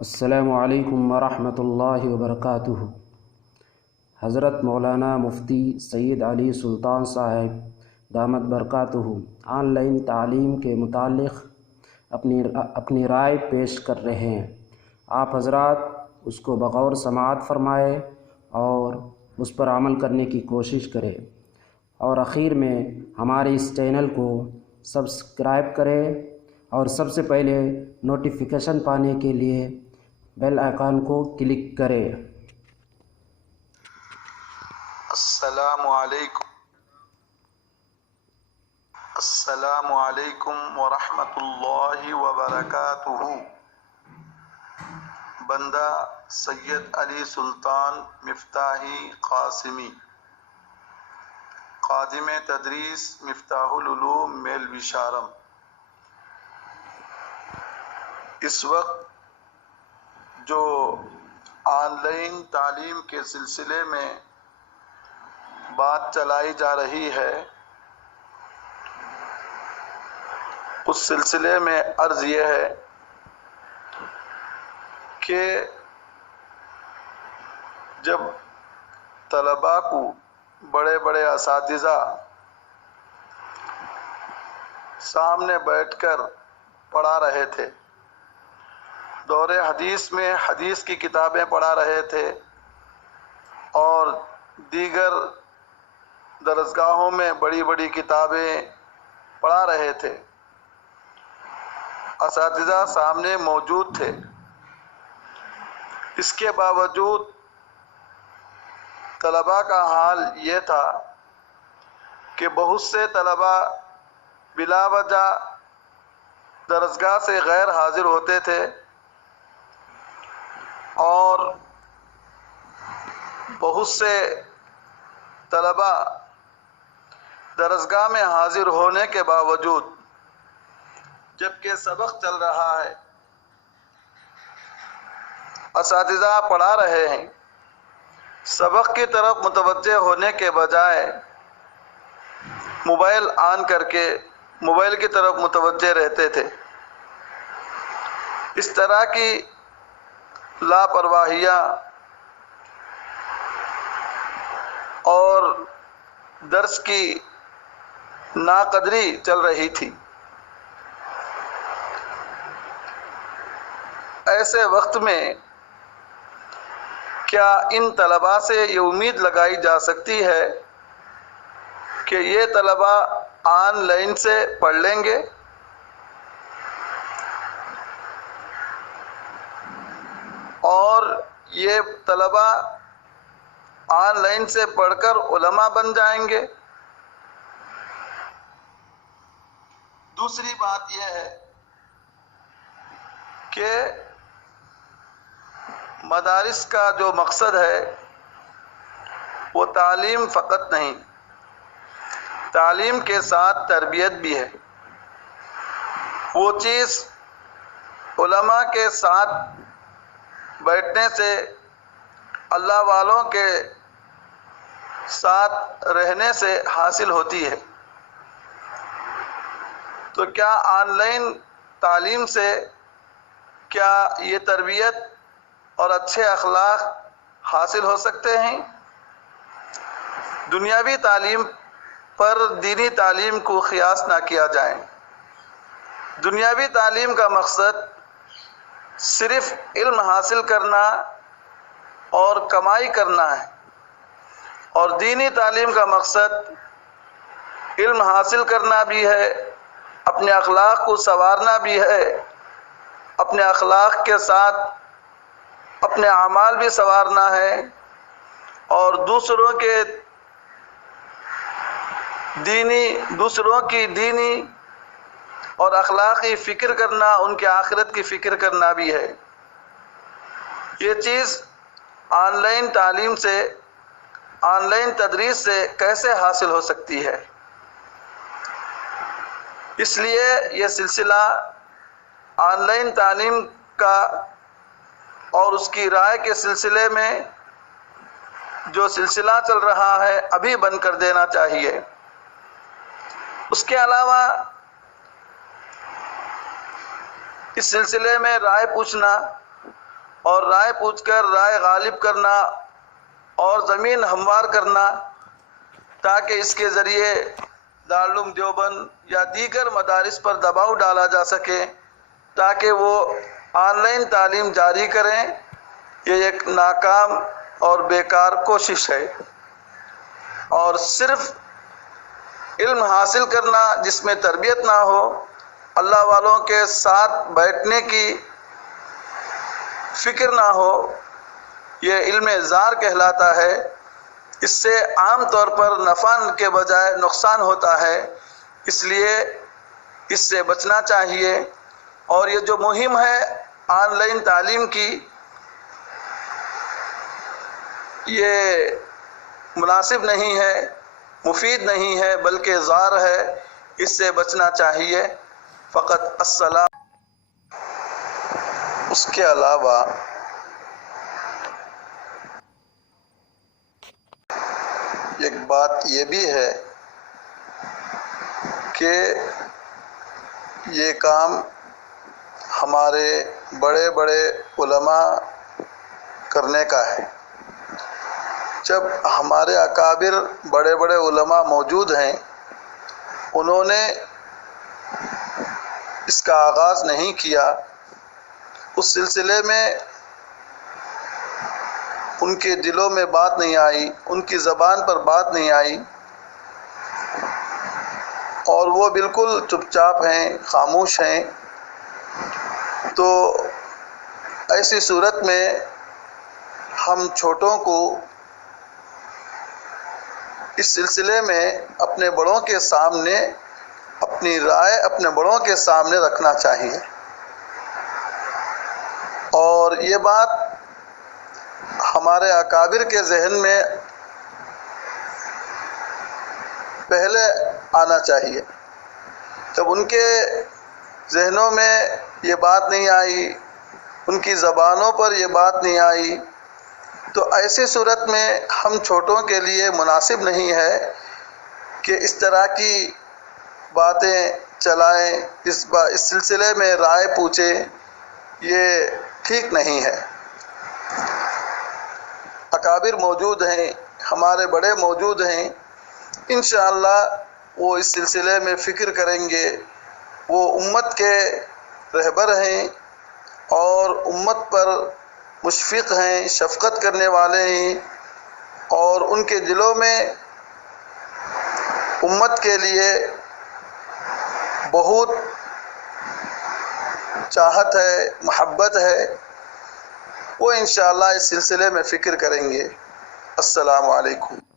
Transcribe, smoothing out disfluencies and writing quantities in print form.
السلام علیکم ورحمۃ اللہ وبرکاتہ۔ حضرت مولانا مفتی سید علی سلطان صاحب دامت برکاتہ آن لائن تعلیم کے متعلق اپنی رائے پیش کر رہے ہیں۔ آپ حضرات اس کو بغور سماعت فرمائے اور اس پر عمل کرنے کی کوشش کریں، اور اخیر میں ہمارے اس چینل کو سبسکرائب کریں اور سب سے پہلے نوٹیفیکیشن پانے کے لیے بیل آئیکن کو کلک کریں۔ السلام علیکم ورحمۃ اللہ وبرکاتہ۔ بندہ سید علی سلطان مفتاحی قاسمی، خادم تدریس مفتاح العلوم میلوی شارم۔ اس وقت جو آن لائن تعلیم کے سلسلے میں بات چلائی جا رہی ہے، اس سلسلے میں عرض یہ ہے کہ جب طلباء کو بڑے بڑے اساتذہ سامنے بیٹھ کر پڑھا رہے تھے، دور حدیث میں حدیث کی کتابیں پڑھا رہے تھے اور دیگر درسگاہوں میں بڑی بڑی کتابیں پڑھا رہے تھے، اساتذہ سامنے موجود تھے، اس کے باوجود طلباء کا حال یہ تھا کہ بہت سے طلباء بلا وجہ درسگاہ سے غیر حاضر ہوتے تھے اور بہت سے طلباء درسگاہ میں حاضر ہونے کے باوجود جبکہ سبق چل رہا ہے، اساتذہ پڑھا رہے ہیں، سبق کی طرف متوجہ ہونے کے بجائے موبائل آن کر کے موبائل کی طرف متوجہ رہتے تھے۔ اس طرح کی لاپرواہیاں اور درس کی ناقدری چل رہی تھی۔ ایسے وقت میں کیا ان طلباء سے یہ امید لگائی جا سکتی ہے کہ یہ طلباء آن لائن سے پڑھ لیں گے؟ اور یہ طلباء آن لائن سے پڑھ کر علماء بن جائیں گے؟ دوسری بات یہ ہے کہ مدارس کا جو مقصد ہے وہ تعلیم فقط نہیں، تعلیم کے ساتھ تربیت بھی ہے۔ وہ چیز علماء کے ساتھ بیٹھنے سے، اللہ والوں کے ساتھ رہنے سے حاصل ہوتی ہے۔ تو کیا آن لائن تعلیم سے کیا یہ تربیت اور اچھے اخلاق حاصل ہو سکتے ہیں؟ دنیاوی تعلیم پر دینی تعلیم کو قیاس نہ کیا جائے۔ دنیاوی تعلیم کا مقصد صرف علم حاصل کرنا اور کمائی کرنا ہے، اور دینی تعلیم کا مقصد علم حاصل کرنا بھی ہے، اپنے اخلاق کو سنوارنا بھی ہے، اپنے اخلاق کے ساتھ اپنے اعمال بھی سنوارنا ہے، اور دوسروں کی دینی اور اخلاقی فکر کرنا، ان کے آخرت کی فکر کرنا بھی ہے۔ یہ چیز آن لائن تعلیم سے، آن لائن تدریس سے کیسے حاصل ہو سکتی ہے؟ اس لیے یہ سلسلہ آن لائن تعلیم کا اور اس کی رائے کے سلسلے میں جو سلسلہ چل رہا ہے ابھی بند کر دینا چاہیے۔ اس کے علاوہ اس سلسلے میں رائے پوچھنا اور رائے پوچھ کر رائے غالب کرنا اور زمین ہموار کرنا، تاکہ اس کے ذریعے دارالعلوم دیوبند یا دیگر مدارس پر دباؤ ڈالا جا سکے تاکہ وہ آن لائن تعلیم جاری کریں، یہ ایک ناکام اور بیکار کوشش ہے۔ اور صرف علم حاصل کرنا جس میں تربیت نہ ہو، اللہ والوں کے ساتھ بیٹھنے کی فکر نہ ہو، یہ علم زار کہلاتا ہے۔ اس سے عام طور پر نفع کے بجائے نقصان ہوتا ہے، اس لیے اس سے بچنا چاہیے۔ اور یہ جو مہم ہے آن لائن تعلیم کی، یہ مناسب نہیں ہے، مفید نہیں ہے، بلکہ ضار ہے، اس سے بچنا چاہیے۔ فقط السلام۔ اس کے علاوہ ایک بات یہ بھی ہے کہ یہ کام ہمارے بڑے بڑے علماء کرنے کا ہے۔ جب ہمارے اکابر بڑے بڑے علماء موجود ہیں، انہوں نے اس کا آغاز نہیں کیا، اس سلسلے میں ان کے دلوں میں بات نہیں آئی، ان کی زبان پر بات نہیں آئی، اور وہ بالکل چپ چاپ ہیں، خاموش ہیں، تو ایسی صورت میں ہم چھوٹوں کو اس سلسلے میں اپنے بڑوں کے سامنے اپنی رائے اپنے بڑوں کے سامنے رکھنا چاہیے۔ اور یہ بات ہمارے اکابر کے ذہن میں پہلے آنا چاہیے۔ جب ان کے ذہنوں میں یہ بات نہیں آئی، ان کی زبانوں پر یہ بات نہیں آئی، تو ایسی صورت میں ہم چھوٹوں کے لیے مناسب نہیں ہے کہ اس طرح کی باتیں چلائیں، اس سلسلے میں رائے پوچھیں، یہ ٹھیک نہیں ہے۔ اکابر موجود ہیں، ہمارے بڑے موجود ہیں، انشاءاللہ وہ اس سلسلے میں فکر کریں گے۔ وہ امت کے رہبر ہیں اور امت پر مشفق ہیں، شفقت کرنے والے ہیں، اور ان کے دلوں میں امت کے لیے بہت چاہت ہے، محبت ہے۔ وہ انشاءاللہ اس سلسلے میں فکر کریں گے۔ السلام علیکم۔